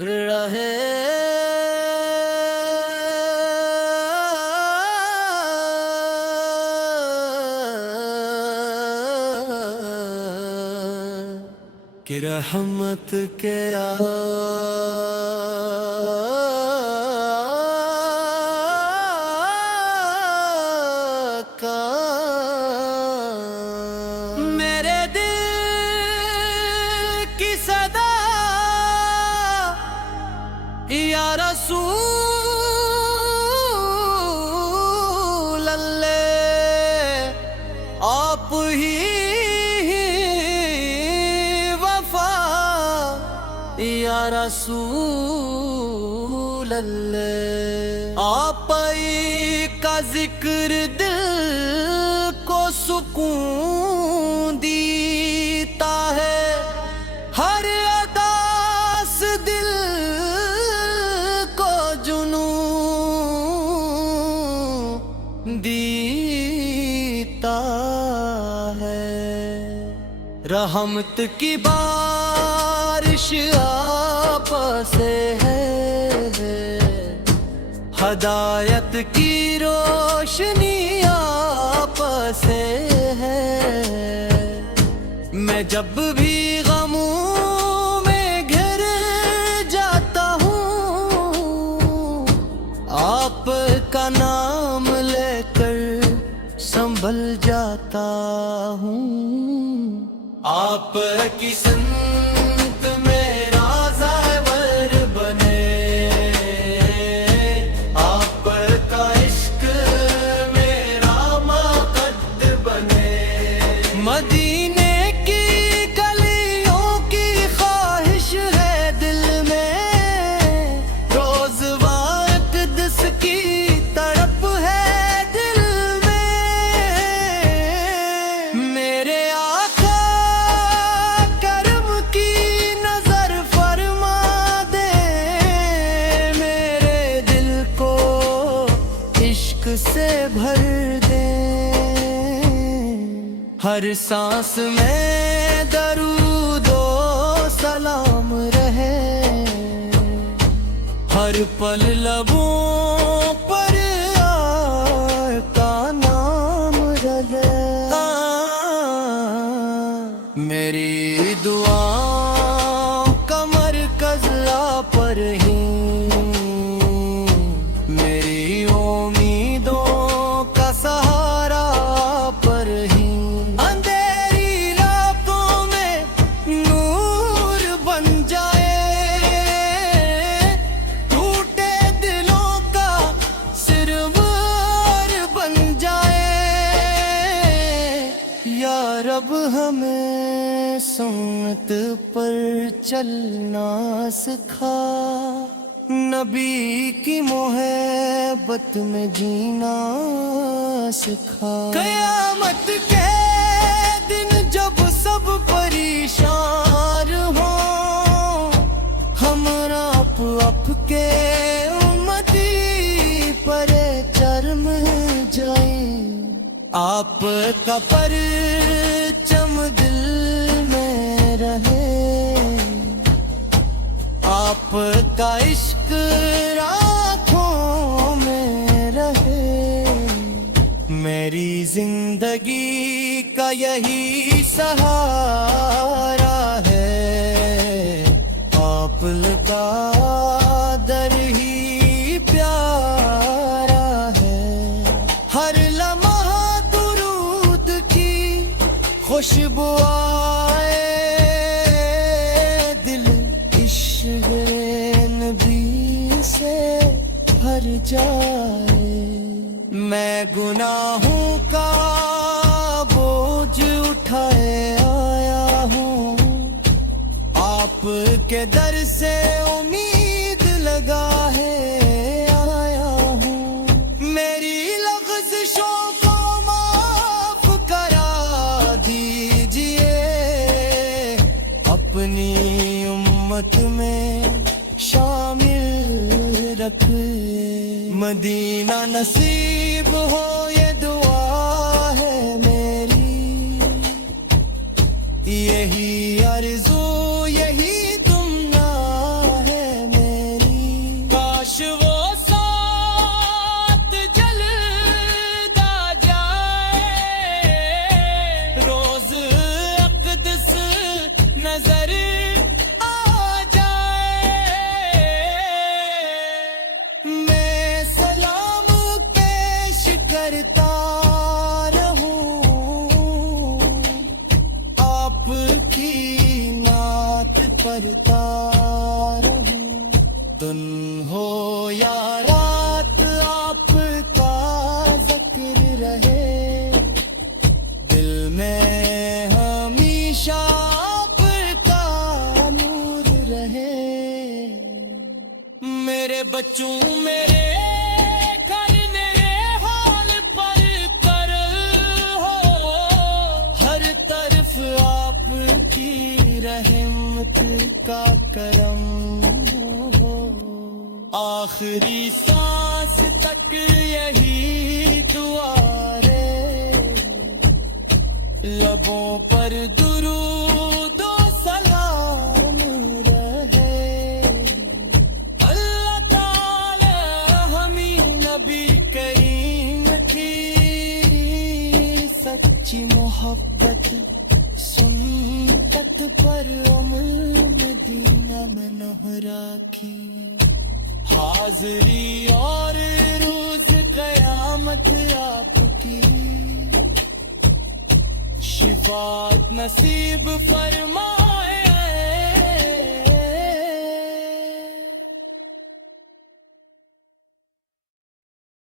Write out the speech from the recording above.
رہے کہ رحمت کے میرے دل کی صدا یا رسول اللہ آپ ہی یا رسول اللہ آپ ہی کا ذکر دل کو سکون دیتا ہے ہر اداس دل کو جنون دیتا ہے رحمت کی بارش آپ سے ہے ہدایت کی روشنی آپ سے ہے میں جب بھی غموں میں گھر جاتا ہوں آپ کا نام لے کر سنبھل جاتا ہوں آپ کی سنت میرا زیور بنے آپ کا عشق میرا مقد بنے مدینے کی گلیوں کی خواہش ہے دل میں روز واقدس کی تڑپ ہے دل میں میرے سے بھر دیں ہر سانس میں درود و سلام رہے ہر پل لبوں پر آقا نام رہے میری دعاؤں کا مرکز آپ پر ہی سہارا پر ہی اندھیری راتوں میں نور بن جائے ٹوٹے دلوں کا سرور بن جائے یا رب ہمیں سنت پر چلنا سکھا نبی کی محبت میں جینا سکھا قیامت کے دن جب سب پریشان ہوں ہم آپ کے امتی پر چرم جائیں آپ کا پرچم دل میں رہے آپ کا عشق راتوں میں رہے میری زندگی کا یہی سہارا ہے آپ کا در ہی پیارا ہے ہر لمحہ درود کی خوشبو آئے بھر جائے میں گناہوں کا بوجھ اٹھائے آیا ہوں آپ کے در سے امید لگائے آیا ہوں میری لغزشوں کو معاف کرا دیجئے اپنی امت میں شامل رکھ مدینہ نصیب ہو یہ دعا ہے میری یہی آرزو یہی تمنا ہے میرے بچوں میرے گھر میرے حال پر کر ہو ہر طرف آپ کی رحمت کا کرم ہو آخری سانس تک یہی دعا رے لبوں پر درود و سلام رہے اللہ تعالی ہمیں نبی کریم کی سچی محبت سنت پر عمر مدینہ میں نہ رکھی حاضری اور روز قیامت آپ کی شفاعت نصیب فرما